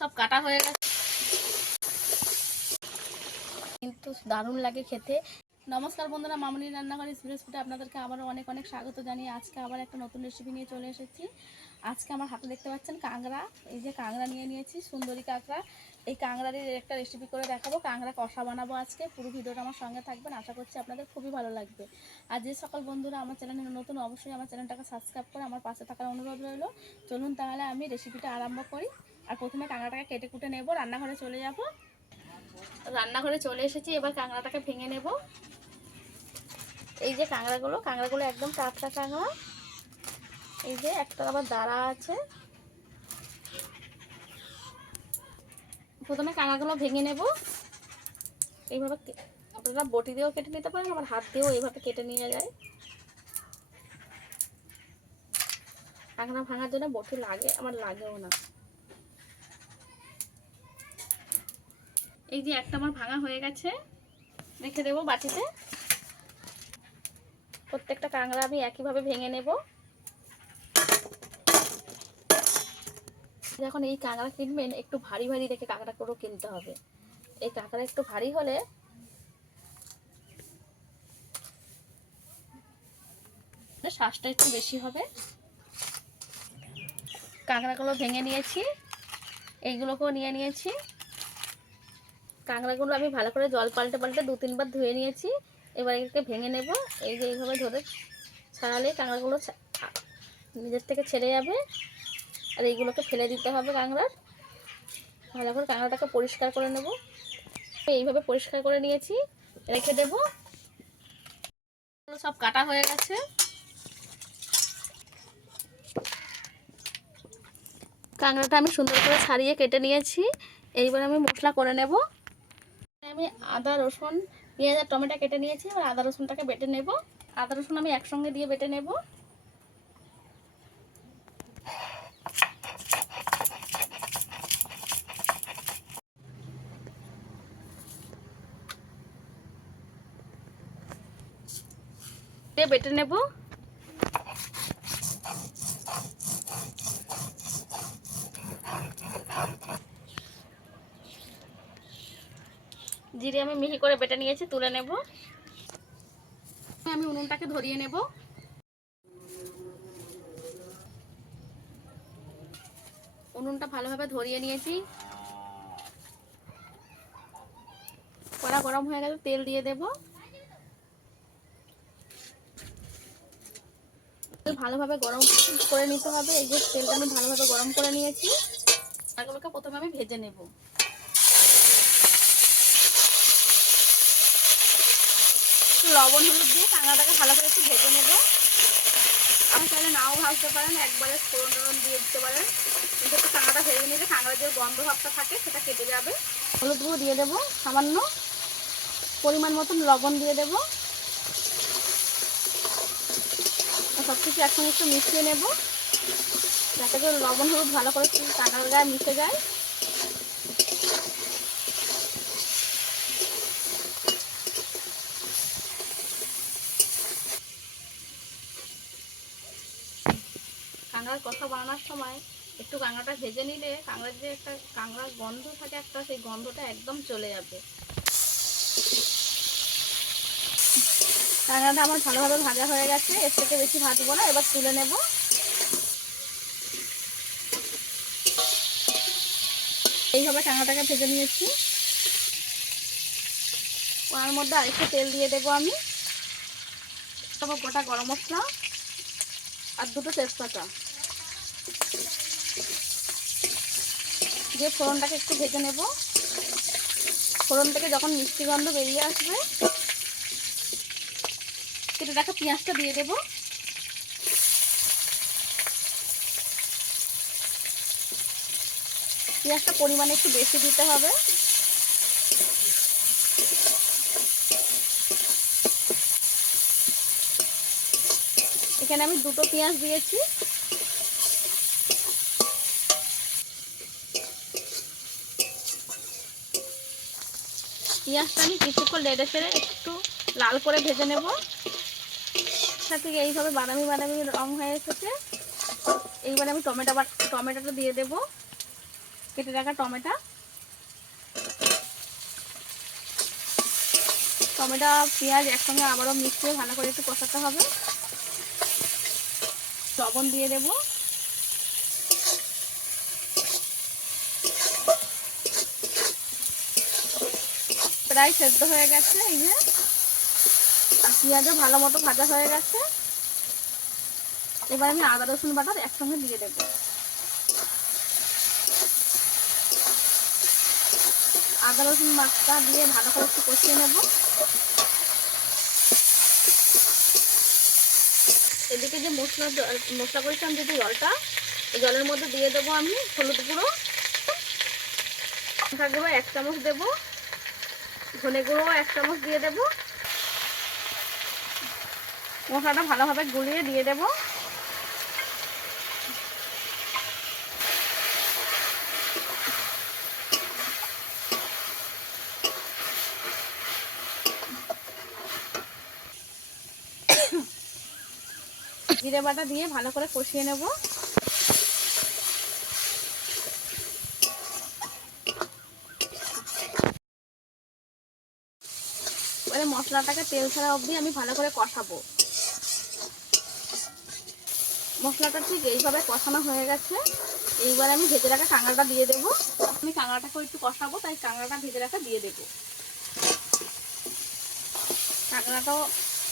সব কাটা হয়ে গেছে, কিন্তু দারুণ লাগে খেতে। নমস্কার বন্ধুরা, মামনি রান্নাঘরে স্পিড আপনাদেরকে আবারও অনেক অনেক স্বাগত জানিয়ে আজকে আবার একটা নতুন রেসিপি নিয়ে চলে এসেছি। আজকে আমার হাতে দেখতে পাচ্ছেন কাঁকড়া। এই যে কাঁকড়া নিয়ে নিয়েছি, সুন্দরী কাঁকড়া। এই কাঁকড়ারই একটা রেসিপি করে দেখাবো। কাঁকড়া কষা বানাবো আজকে। পুরো ভিডিওটা আমার সঙ্গে থাকবেন, আশা করছি আপনাদের খুবই ভালো লাগবে। আর যে সকল বন্ধুরা আমার চ্যানেলে নতুন, অবশ্যই আমার চ্যানেলটাকে সাবস্ক্রাইব করে আমার পাশে থাকার অনুরোধ রইল। চলুন তাহলে আমি রেসিপিটা আরম্ভ করি। আর প্রথমে কাঁকড়াটাকে কেটে কুটে নেব, রান্নাঘরে চলে যাব। রান্নাঘরে চলে এসেছি, এবার কাঁকড়াটাকে ভেঙে নেব। এই যে কাঁকড়াগুলো একদম টাটকা কাঁকড়া। এই যে একটা আবার দাঁড়া আছে। প্রথমে কাঁকড়াগুলো ভেঙে নেব। এইভাবে আপনারা বটি দিয়েও কেটে নিতে পারেন, আবার হাত দিয়েও এইভাবে কেটে নিয়ে যায়। কাঁকড়া ভাঙার জন্য বটি লাগে, আমার লাগেও না। এই যে একটা আমার ভাঙা হয়ে গেছে, রেখে দেবো বাটিতে। প্রত্যেকটা কাঁকড়া আমি একইভাবে ভেঙে নেব। যখন এই কাঁকড়া কিনবেন, একটু ভারী ভারী দেখে কাঁকড়া করেও কিনতে হবে। এই কাঁকড়া একটু ভারী হলে শ্বাসটা একটু বেশি হবে। কাঁকড়াগুলো ভেঙে নিয়েছি, এইগুলোকেও নিয়ে নিয়েছি। কাঁকড়াগুলো আমি ভালো করে জল পাল্টে পাল্টে 2-3 বার ধুয়ে নিয়েছি। এবার এটাকে ভেঙে নেব। এই যে এইভাবে ধরে ছাড়ালে কাঁকড়াগুলো নিজের থেকে ছেড়ে যাবে। আর এইগুলোকে ফেলে দিতে হবে কাঁকড়ার। ভালো করে কাঁকড়াটাকে পরিষ্কার করে নেব। এইভাবে পরিষ্কার করে নিয়েছি, রেখে দেব। সব কাটা হয়ে গেছে। কাঁকড়াটা আমি সুন্দর করে ছাড়িয়ে কেটে নিয়েছি। এইবার আমি মশলা করে নেব। আমি আদা, রসুন, পেঁয়াজ আর টমেটো কেটে নিয়েছি। এবার আদা রসুনটাকে বেটে নেব। আদা রসুন আমি একসঙ্গে দিয়ে বেটে নেব। বেটে নেব। জিরে আমি মিহি করে বেটে নিয়েছি, তুলে নেব। আমি উনুনটাকে ধরিয়ে নেব। উনুনটা ভালোভাবে ধরিয়ে নিয়েছি। কড়া গরম হয়ে গেলে তেল দিয়ে দেব। ভালোভাবে গরম করে নিতে হবে। এই যে তেলটা আমি ভালোভাবে গরম করে নিয়েছি। এগুলোকে প্রথমে আমি ভেজে নেব। লবণ হলুদ দিয়ে কাঁকড়াটাকে ভালো করে একটু ভেজে নেব। আপনি চাইলে নাও ভাজতে পারেন, একবারে ফোড়ন দিয়ে দিতে পারেন। কিন্তু একটু কাঁকড়াটা ভেজে নিলে কাঁকড়ার যে গন্ধ ভাবটা থাকে সেটা কেটে যাবে। হলুদ গুঁড়ো দিয়ে দেবো সামান্য, পরিমাণ মতন লবণ দিয়ে দেবো। সব কিছু একসঙ্গে একটু মিশিয়ে নেব, যাতে করে লবণ হলুদ ভালো করে কাঁকড়ার গায়ে মিশে যায়। কাঁকড়ার কষা বানানোর সময় একটু কাঁকড়াটা ভেজে নিলে কাঁকড়ার যে একটা কাঁকড়ার গন্ধ থাকে একটা, সেই গন্ধটা একদম চলে যাবে। কাঁকড়াটা আমার ভালোভাবে ভাজা হয়ে গেছে, এর থেকে বেশি ভাজবো না। এবার তুলে নেব। এইভাবে কাঁকড়াটাকে ভেজে নিয়েছি। ওনার মধ্যে আরেকটু তেল দিয়ে দেবো আমি। তারপর গোটা গরম মশলা আর 2টো তেজপাতা দিয়ে ফোড়নটাকে একটু ভেজে নেব। ফোড়ন থেকে যখন মিষ্টি গন্ধ বেরিয়ে আসবে, কেটে রাখা পেঁয়াজটা দিয়ে দেব। পেঁয়াজটা পরিমাণে একটু বেশি দিতে হবে। এখানে আমি 2টো পেঁয়াজ দিয়েছি। পেঁয়াজটা আমি কিছুক্ষণ নেড়ে চেড়ে একটু লাল করে ভেজে নেব। সাথে এইভাবে বাদামি বাদামি রং হয়ে এসেছে। এইবার আমি টমেটোটা দিয়ে দেব। কেটে রাখা টমেটো, পেঁয়াজ একসঙ্গে আবারও মিশিয়ে ভালো করে একটু কষাতে হবে। লবণ দিয়ে দেব, প্রায় সেদ্ধ হয়ে গেছে। এই যে আর পেঁয়াজও ভালো মতো ভাজা হয়ে গেছে। এবার আমি আদা রসুন বাটা একসঙ্গে দিয়ে দেব। আদা রসুন বাটা দিয়ে ভালো করে একটু কষিয়ে নেব। এদিকে যে মশলা করেছিলাম যদি জলটা, এই জলের মধ্যে দিয়ে দেবো আমি হলুদ গুঁড়ো, লঙ্কা গুঁড়ো 1 চামচ দেবো, ধনে গুঁড়ো 1 চামচ দিয়ে দেবো। মশলাটা ভালোভাবে গুলিয়ে দিয়ে দেবো। জিরে বাটা দিয়ে ভালো করে কষিয়ে নেব। এবারে মশলাটাকে তেল ছাড়া অবধি আমি ভালো করে কষাবো। মশলাটা ঠিক এইভাবে কষানো হয়ে গেছে। এইবার আমি ভেজে রাখা কাঁকড়াটা দিয়ে দেবো। আমি কাঁকড়াটাকে একটু কষাবো, তাই কাঁকড়াটা ভেজে রাখা দিয়ে দেবো। কাঁকড়াটাও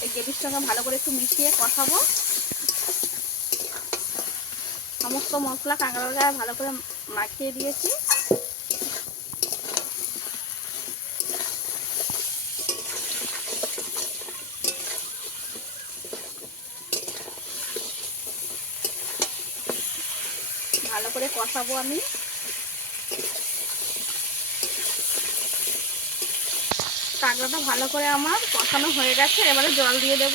এই গ্রেভির সঙ্গে ভালো করে একটু মিশিয়ে কষাবো। সমস্ত মশলা কাঁকড়ার গায়ে ভালো করে মাখিয়ে দিয়েছি। ভালো করে কষাবো আমি। কাঁকড়াটা ভালো করে আমার কষানো হয়ে গেছে। এবারে জল দিয়ে দেব,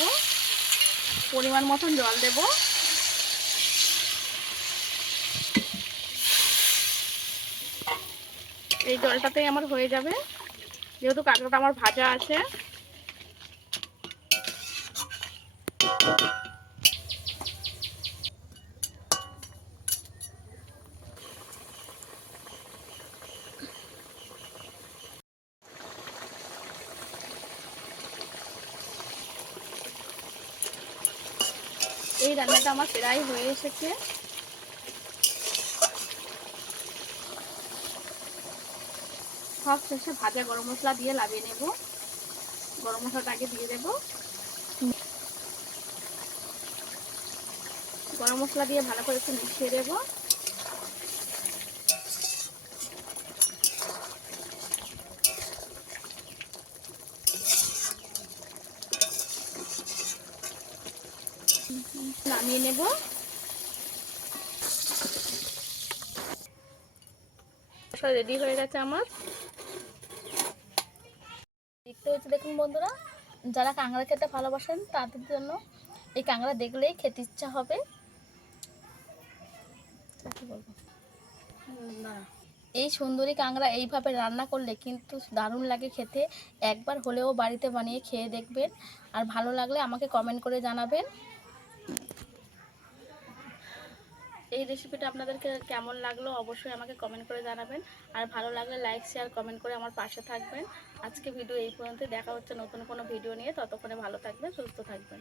পরিমাণ মতন জল দেব। এই জলটাতেই আমার হয়ে যাবে, যেহেতু কাঁকড়াটা আমার ভাজা আছে। এই রান্নাটা আমার প্রায় হয়ে এসেছে। সব শেষে ভাজা গরম মশলা দিয়ে নামিয়ে নেব। গরম মশলাটা আগে দিয়ে দেব। গরম মশলা দিয়ে ভালো করে একটু মিশিয়ে দেব। নামিয়ে নেব। রেডি হয়ে গেছে আমার। দেখতে হচ্ছে দেখুন বন্ধুরা, যারা কাঁকড়া খেতে ভালোবাসেন তাদের জন্য এই কাঁকড়া দেখলেই খেতে ইচ্ছা হবে। এই সুন্দরী কাঁকড়া এইভাবে রান্না করলে কিন্তু দারুণ লাগে খেতে। একবার হলেও বাড়িতে বানিয়ে খেয়ে দেখবেন, আর ভালো লাগলে আমাকে কমেন্ট করে জানাবেন। এই রেসিপিটা আপনাদেরকে কেমন লাগলো অবশ্যই আমাকে কমেন্ট করে জানাবেন, আর ভালো লাগলে লাইক শেয়ার কমেন্ট করে আমার পাশে থাকবেন। আজকে ভিডিও এই পর্যন্ত, দেখা হচ্ছে নতুন কোনো ভিডিও নিয়ে। ততক্ষণে ভালো থাকবেন, সুস্থ থাকবেন।